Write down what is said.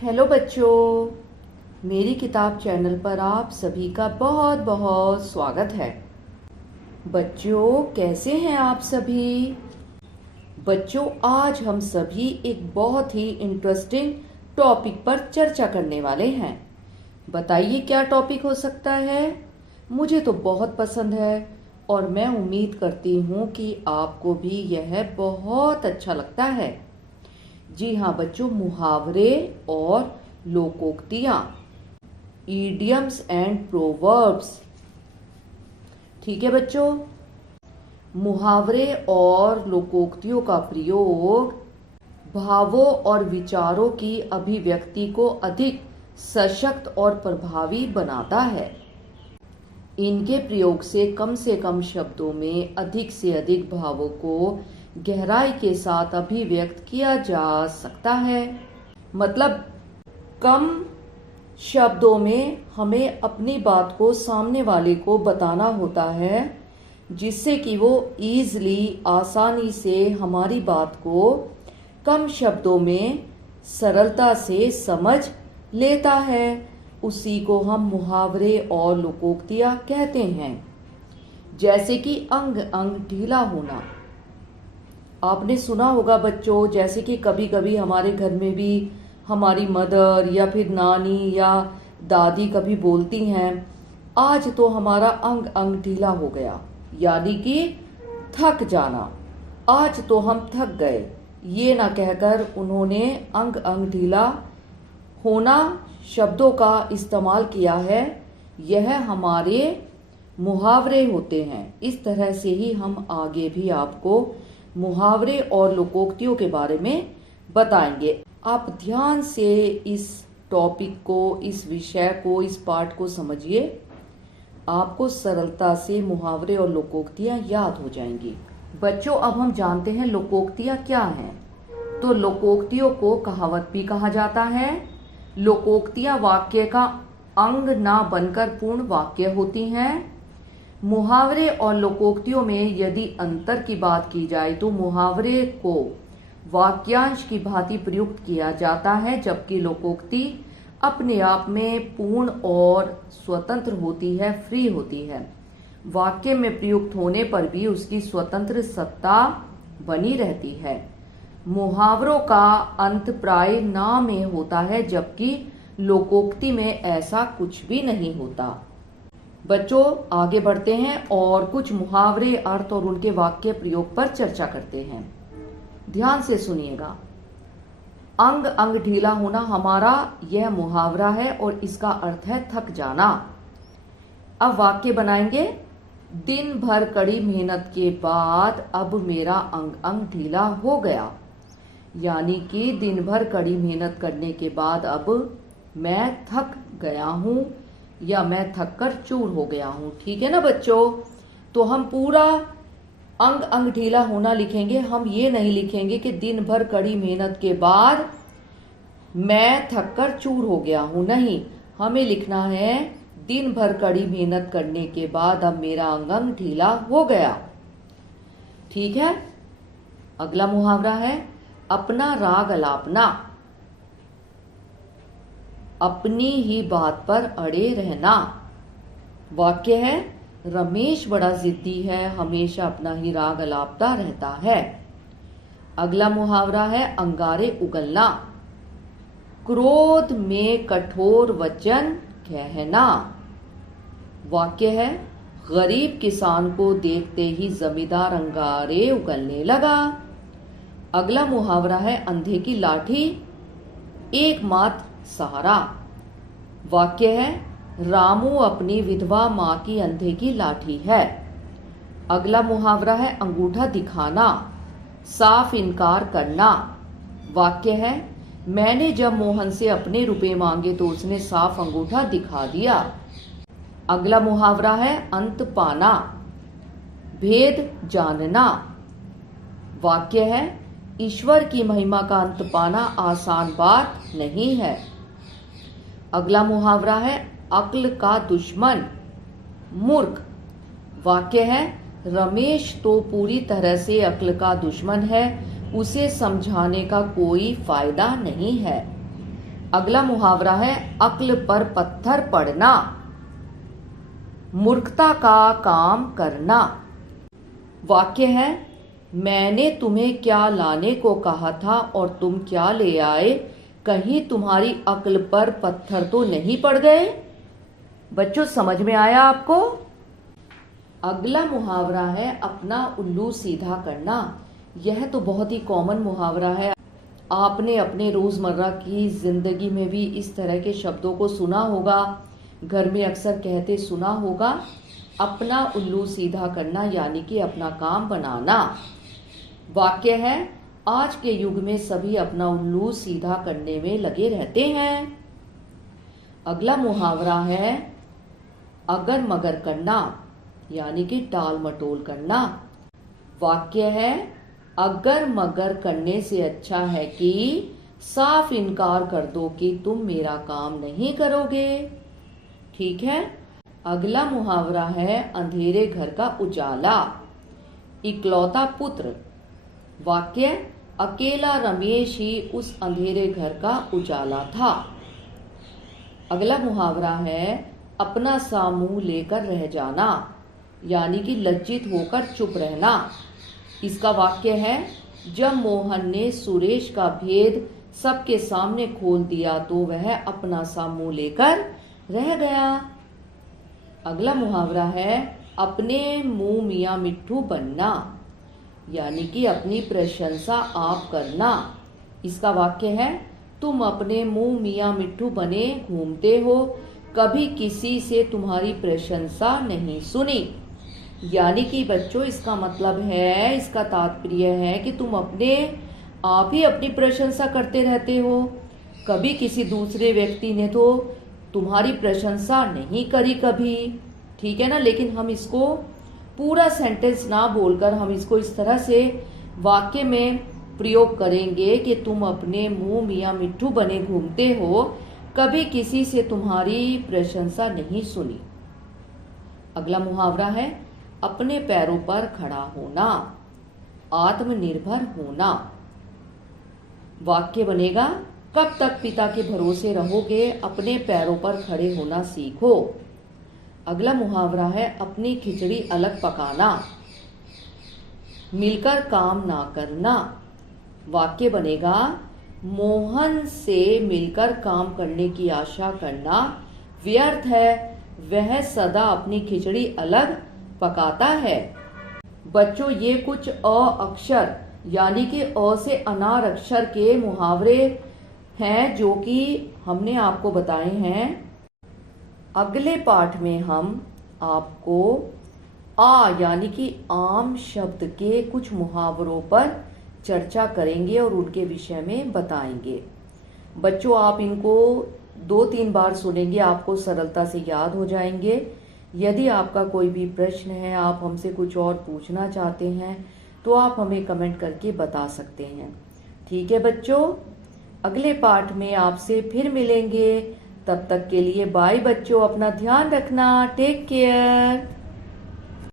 Hello बच्चों, मेरी किताब चैनल पर आप सभी का बहुत बहुत स्वागत है। बच्चों, कैसे हैं आप सभी? बच्चों, आज हम सभी एक बहुत ही इंटरेस्टिंग टॉपिक पर चर्चा करने वाले हैं। बताइए क्या टॉपिक हो सकता है? मुझे तो बहुत पसंद है और मैं उम्मीद करती हूँ कि आपको भी यह बहुत अच्छा लगता है। जी हाँ बच्चों, मुहावरे और लोकोक्तियाँ, इडियम्स एंड प्रोवर्ब्स। ठीक है बच्चों, मुहावरे और लोकोक्तियों का प्रयोग भावों और विचारों की अभिव्यक्ति को अधिक सशक्त और प्रभावी बनाता है। इनके प्रयोग से कम शब्दों में अधिक से अधिक भावों को गहराई के साथ अभिव्यक्त किया जा सकता है। मतलब कम शब्दों में हमें अपनी बात को सामने वाले को बताना होता है, जिससे कि वो आसानी से हमारी बात को कम शब्दों में सरलता से समझ लेता है। उसी को हम मुहावरे और लोकोक्तियाँ कहते हैं। जैसे कि अंग अंग ढीला होना। आपने सुना होगा बच्चों, जैसे कि कभी कभी हमारे घर में भी हमारी मदर या फिर नानी या दादी कभी बोलती हैं, आज तो हमारा अंग अंग ढीला हो गया, यानी कि थक जाना। आज तो हम थक गए, ये ना कहकर उन्होंने अंग अंग ढीला होना शब्दों का इस्तेमाल किया है। यह हमारे मुहावरे होते हैं। इस तरह से ही हम आगे भी आपको मुहावरे और लोकोक्तियों के बारे में बताएंगे। आप ध्यान से इस टॉपिक को, इस विषय को, इस पाठ को समझिए। आपको सरलता से मुहावरे और लोकोक्तियां याद हो जाएंगी। बच्चों, अब हम जानते हैं लोकोक्तियां क्या हैं। तो लोकोक्तियों को कहावत भी कहा जाता है। लोकोक्तियां वाक्य का अंग ना बनकर पूर्ण वाक्य होती हैं। मुहावरे और लोकोक्तियों में यदि अंतर की बात की जाए तो मुहावरे को वाक्यांश की भांति प्रयुक्त किया जाता है, जबकि लोकोक्ति अपने आप में पूर्ण और स्वतंत्र होती है, फ्री होती है। वाक्य में प्रयुक्त होने पर भी उसकी स्वतंत्र सत्ता बनी रहती है। मुहावरों का अंत प्राय ना में होता है, जबकि लोकोक्ति में ऐसा कुछ भी नहीं होता। बच्चों, आगे बढ़ते हैं और कुछ मुहावरे, अर्थ और उनके वाक्य प्रयोग पर चर्चा करते हैं। ध्यान से सुनिएगा। अंग अंग ढीला होना हमारा यह मुहावरा है और इसका अर्थ है थक जाना। अब वाक्य बनाएंगे। दिन भर कड़ी मेहनत के बाद अब मेरा अंग अंग ढीला हो गया, यानी कि दिन भर कड़ी मेहनत करने के बाद अब मैं थक गया हूं या मैं थक कर चूर हो गया हूं। ठीक है ना बच्चों? तो हम पूरा अंग अंग ढीला होना लिखेंगे। हम ये नहीं लिखेंगे कि दिन भर कड़ी मेहनत के बाद मैं थक कर चूर हो गया हूं। नहीं, हमें लिखना है दिन भर कड़ी मेहनत करने के बाद अब मेरा अंग अंग ढीला हो गया। ठीक है। अगला मुहावरा है अपना राग अलापना। अपनी ही बात पर अड़े रहना। वाक्य है रमेश बड़ा जिद्दी है, हमेशा अपना ही राग अलापता रहता है। अगला मुहावरा है अंगारे उगलना। क्रोध में कठोर वचन कहना। वाक्य है गरीब किसान को देखते ही जमींदार अंगारे उगलने लगा। अगला मुहावरा है अंधे की लाठी एकमात्र सहारा। वाक्य है रामू अपनी विधवा मां की अंधे की लाठी है। अगला मुहावरा है अंगूठा दिखाना, साफ इनकार करना। वाक्य है मैंने जब मोहन से अपने रुपए मांगे तो उसने साफ अंगूठा दिखा दिया। अगला मुहावरा है अंत पाना, भेद जानना। वाक्य है ईश्वर की महिमा का अंत पाना आसान बात नहीं है। अगला मुहावरा है अक्ल का दुश्मन, मूर्ख। वाक्य है रमेश तो पूरी तरह से अक्ल का दुश्मन है, उसे समझाने का कोई फायदा नहीं है। अगला मुहावरा है अक्ल पर पत्थर पड़ना, मूर्खता का काम करना। वाक्य है, मैंने तुम्हें क्या लाने को कहा था और तुम क्या ले आए, कहीं तुम्हारी अक्ल पर पत्थर तो नहीं पड़ गए। बच्चों समझ में आया आपको? अगला मुहावरा है अपना उल्लू सीधा करना। यह तो बहुत ही कॉमन मुहावरा है। आपने अपने रोजमर्रा की जिंदगी में भी इस तरह के शब्दों को सुना होगा, घर में अक्सर कहते सुना होगा। अपना उल्लू सीधा करना यानी कि अपना काम बनाना। वाक्य है, आज के युग में सभी अपना उल्लू सीधा करने में लगे रहते हैं। अगला मुहावरा है अगर मगर करना यानी कि टाल मटोल करना। वाक्य है, अगर मगर करने से अच्छा है कि साफ इनकार कर दो कि तुम मेरा काम नहीं करोगे। ठीक है। अगला मुहावरा है अंधेरे घर का उजाला, इकलौता पुत्र। वाक्य, अकेला रमेश ही उस अंधेरे घर का उजाला था। अगला मुहावरा है अपना सा मुंह लेकर रह जाना यानी कि लज्जित होकर चुप रहना। इसका वाक्य है, जब मोहन ने सुरेश का भेद सबके सामने खोल दिया तो वह अपना सा मुंह लेकर रह गया। अगला मुहावरा है अपने मुंह मियाँ मिट्ठू बनना यानी कि अपनी प्रशंसा आप करना। इसका वाक्य है, तुम अपने मुंह मियाँ मिट्ठू बने घूमते हो, कभी किसी से तुम्हारी प्रशंसा नहीं सुनी। यानी कि बच्चों इसका मतलब है, इसका तात्पर्य है कि तुम अपने आप ही अपनी प्रशंसा करते रहते हो, कभी किसी दूसरे व्यक्ति ने तो तुम्हारी प्रशंसा नहीं करी कभी। ठीक है ना। लेकिन हम इसको पूरा सेंटेंस ना बोलकर हम इसको इस तरह से वाक्य में प्रयोग करेंगे कि तुम अपने मुंह मियाँ मिट्ठू बने घूमते हो, कभी किसी से तुम्हारी प्रशंसा नहीं सुनी। अगला मुहावरा है अपने पैरों पर खड़ा होना, आत्मनिर्भर होना। वाक्य बनेगा, कब तक पिता के भरोसे रहोगे, अपने पैरों पर खड़े होना सीखो। अगला मुहावरा है अपनी खिचड़ी अलग पकाना, मिलकर काम ना करना। वाक्य बनेगा, मोहन से मिलकर काम करने की आशा करना व्यर्थ है, वह सदा अपनी खिचड़ी अलग पकाता है। बच्चों ये कुछ अ अक्षर यानी कि अ से अनार अक्षर के मुहावरे हैं जो कि हमने आपको बताए हैं। अगले पाठ में हम आपको आ यानी कि आम शब्द के कुछ मुहावरों पर चर्चा करेंगे और उनके विषय में बताएंगे। बच्चों आप इनको 2-3 बार सुनेंगे, आपको सरलता से याद हो जाएंगे। यदि आपका कोई भी प्रश्न है, आप हमसे कुछ और पूछना चाहते हैं तो आप हमें कमेंट करके बता सकते हैं। ठीक है बच्चों, अगले पाठ में आपसे फिर मिलेंगे। तब तक के लिए बाय बच्चों, अपना ध्यान रखना, टेक केयर।